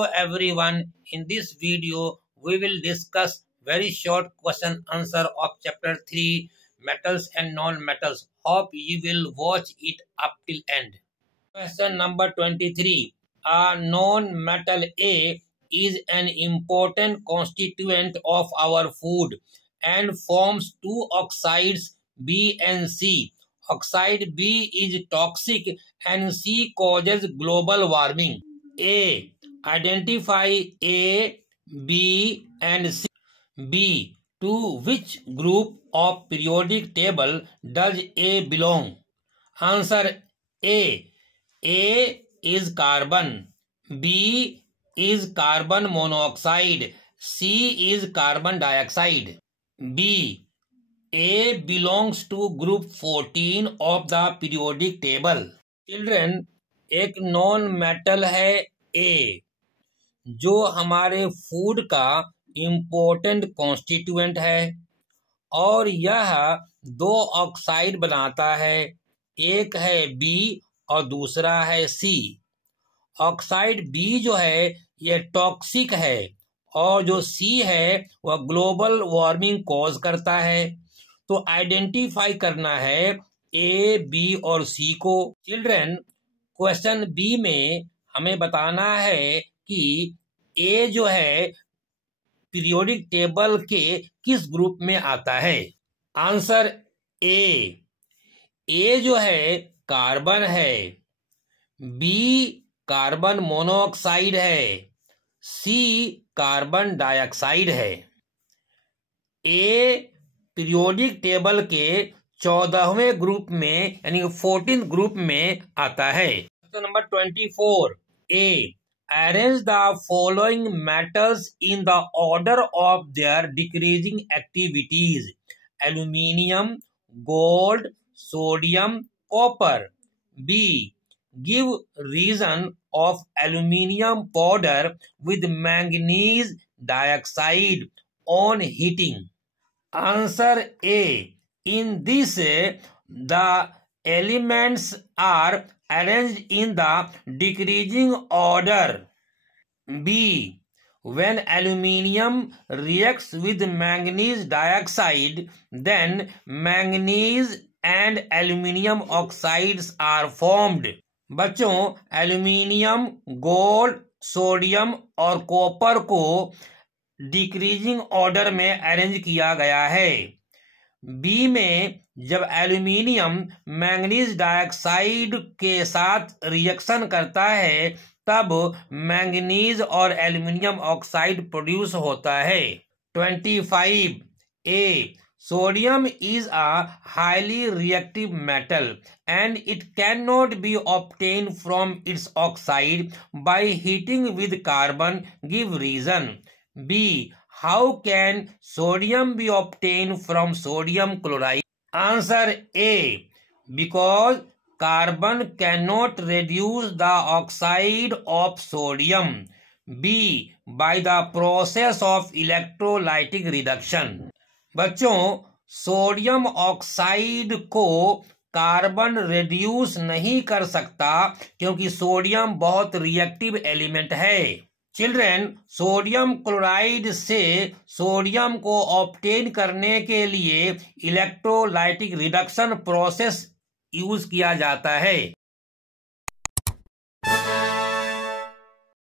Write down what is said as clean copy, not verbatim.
Hello everyone. In this video, we will discuss very short question answer of chapter 3 metals and non-metals. Hope you will watch it up till end. Question number 23. A non-metal A is an important constituent of our food and forms two oxides B and C. Oxide B is toxic and C causes global warming. A. Identify A, B and C. B. To which group of periodic table does A belong? Answer A. A is carbon. B is carbon monoxide. C is carbon dioxide. B. A belongs to group 14 of the periodic table. Children, एक non metal है ए, जो हमारे food का important constituent है और यह दो oxide बनाता है। एक है बी और दूसरा है सी। ऑक्साइड बी जो है यह टॉक्सिक है और जो सी है वह ग्लोबल वार्मिंग कॉज करता है। तो आइडेंटिफाई करना है ए, बी और सी को। चिल्ड्रन, क्वेश्चन बी में हमें बताना है कि ए जो है पीरियोडिक टेबल के किस ग्रुप में आता है। आंसर ए जो है कार्बन है, बी कार्बन मोनोऑक्साइड है, सी कार्बन डाइऑक्साइड है। ए पीरियोडिक टेबल के 14वें ग्रुप में यानी 14th ग्रुप में आता है। Question number 24. A. Arrange the following metals in the order of their decreasing activities: aluminium, gold, sodium, copper. B. Give reason of aluminium powder with manganese dioxide on heating. Answer A. In this, the elements are arranged in the decreasing order. B. When aluminium reacts with manganese dioxide, then manganese and aluminium oxides are formed. बच्चों, aluminium, gold, sodium और copper को decreasing order में arrange किया गया है। B में जब aluminium manganese dioxide के साथ रिएक्शन करता है तब मैंगनीज और एल्यूमिनियम ऑक्साइड प्रोड्यूस होता है। 25. A. Sodium is a highly reactive metal and it cannot be obtained from its oxide by heating with carbon. Give reason. B. How can sodium be obtained from sodium chloride? Answer A. Because carbon cannot reduce the oxide of sodium. B. By the process of electrolytic reduction. बच्चों, sodium oxide को carbon reduce नहीं कर सकता क्योंकि sodium बहुत reactive element है। Children, sodium chloride से sodium को ऑब्टेन करने के लिए इलेक्ट्रोलाइटिक रिडक्शन प्रोसेस यूज किया जाता है।